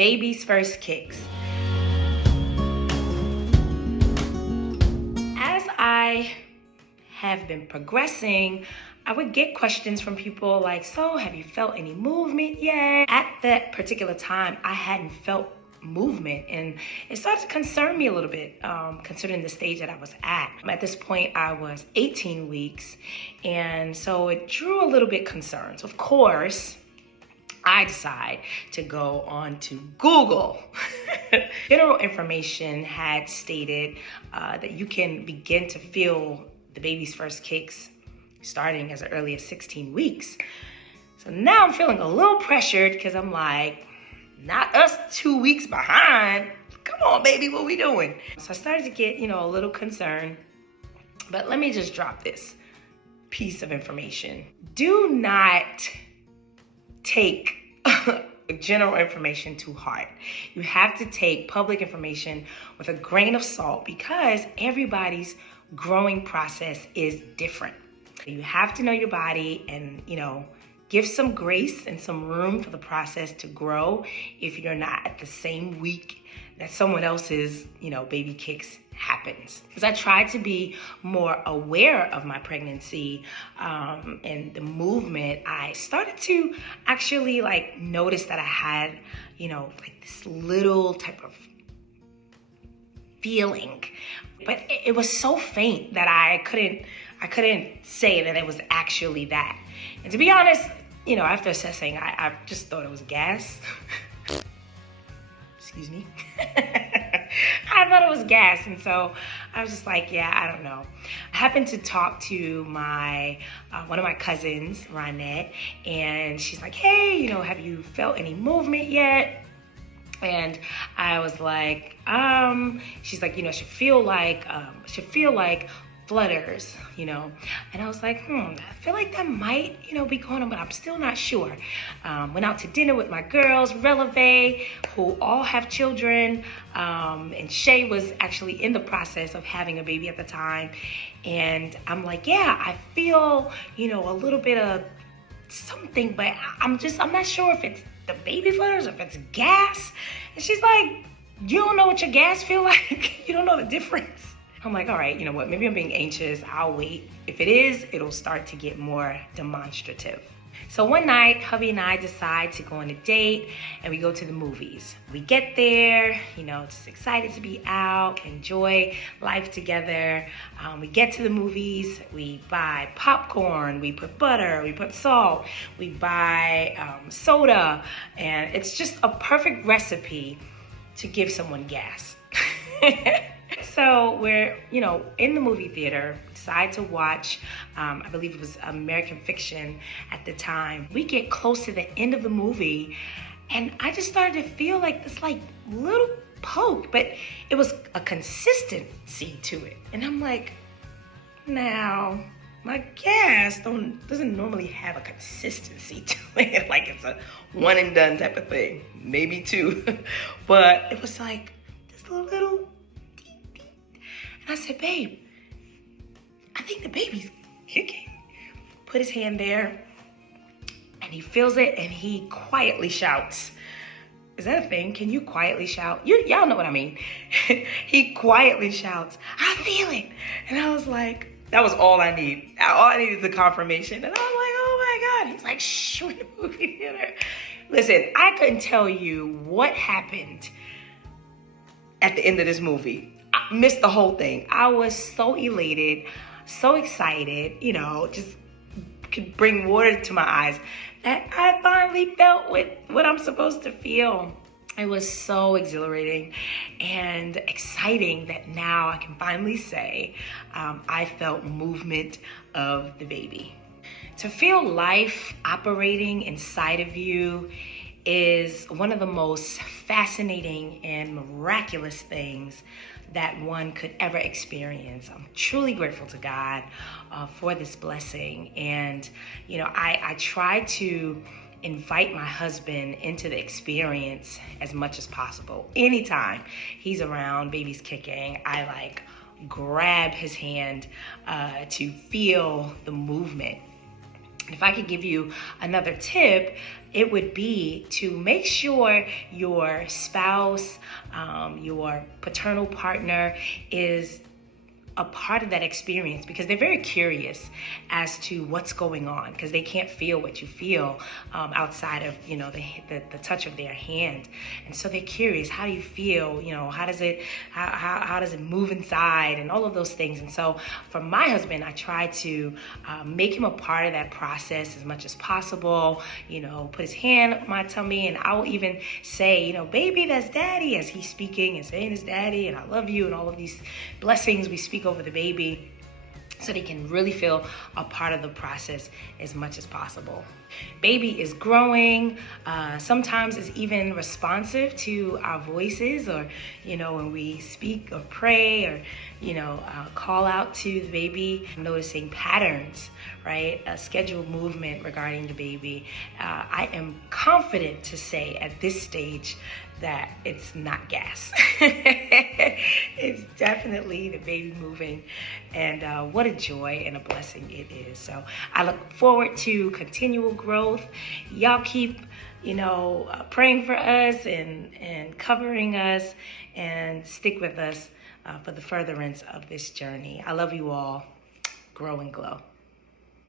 Baby's first kicks. As I have been progressing, I would get questions from people like, so have you felt any movement yet? At that particular time, I hadn't felt movement, and it started to concern me a little bit, considering the stage that I was at. At this point, I was 18 weeks, and so it drew a little bit concerns. Of course, I decide to go on to Google. General information had stated that you can begin to feel the baby's first kicks starting as early as 16 weeks. So now I'm feeling a little pressured because I'm like, not us 2 weeks behind. Come on, baby, what we doing? So I started to get, a little concerned. But let me just drop this piece of information. Do not take general information to heart. You have to take public information with a grain of salt because everybody's growing process is different. You have to know your body and, give some grace and some room for the process to grow if you're not at the same week that someone else's, baby kicks happens. Because I tried to be more aware of my pregnancy and the movement, I started to actually notice that I had, this little type of feeling. But it was so faint that I couldn't say that it was actually that. And to be honest, after assessing, I just thought it was gas. Excuse me. I thought it was gas. And so I was just like, yeah, I don't know. I happened to talk to one of my cousins, Ronette, and she's like, hey, have you felt any movement yet? And I was like, she's like, should feel like flutters, and I was like, I feel like that might, be going on, but I'm still not sure. Went out to dinner with my girls, Releve, who all have children, and Shay was actually in the process of having a baby at the time. And I'm like, yeah, I feel, a little bit of something, but I'm not sure if it's the baby flutters or if it's gas. And she's like, you don't know what your gas feel like? You don't know the difference? I'm like, all right, you know what? Maybe I'm being anxious. I'll wait. If it is, it'll start to get more demonstrative. So one night, hubby and I decide to go on a date and we go to the movies. We get there, just excited to be out, enjoy life together. We get to the movies, we buy popcorn, we put butter, we put salt, we buy soda, and it's just a perfect recipe to give someone gas. So we're, in the movie theater, decide to watch, I believe it was American Fiction at the time. We get close to the end of the movie, and I just started to feel like this little poke, but it was a consistency to it. And I'm like, now, my gas doesn't normally have a consistency to it, like it's a one and done type of thing, maybe two. But it was like this little. I said, babe, I think the baby's kicking. Put his hand there, and he feels it, and he quietly shouts. Is that a thing? Can you quietly shout? Y'all know what I mean. He quietly shouts, I feel it. And I was like, that was all I need. All I needed was the confirmation. And I was like, oh my God. He's like, shh, we're in the movie theater. Listen, I couldn't tell you what happened at the end of this movie. I missed the whole thing. I was so elated, so excited, just could bring water to my eyes that I finally felt what I'm supposed to feel. It was so exhilarating and exciting that now I can finally say I felt movement of the baby. To feel life operating inside of you is one of the most fascinating and miraculous things that one could ever experience. I'm truly grateful to God for this blessing. And, I try to invite my husband into the experience as much as possible. Anytime he's around, baby's kicking, I grab his hand to feel the movement. If I could give you another tip, it would be to make sure your spouse, your paternal partner is a part of that experience, because they're very curious as to what's going on, because they can't feel what you feel outside of the touch of their hand. And so they're curious, how do you feel, how does it move inside, and all of those things. And so for my husband, I try to make him a part of that process as much as possible, put his hand on my tummy, and I will even say, baby, that's daddy, as he's speaking and saying his daddy and I love you and all of these blessings we speak over the baby, so they can really feel a part of the process as much as possible. Baby is growing. Sometimes it's even responsive to our voices, or, when we speak or pray, or, call out to the baby. Noticing patterns, right? A scheduled movement regarding the baby. I am confident to say at this stage that it's not gas. It's definitely the baby moving, and what a joy and a blessing it is. So I look forward to continual growth. Y'all keep, praying for us and covering us, and stick with us for the furtherance of this journey. I love you all. Grow and glow.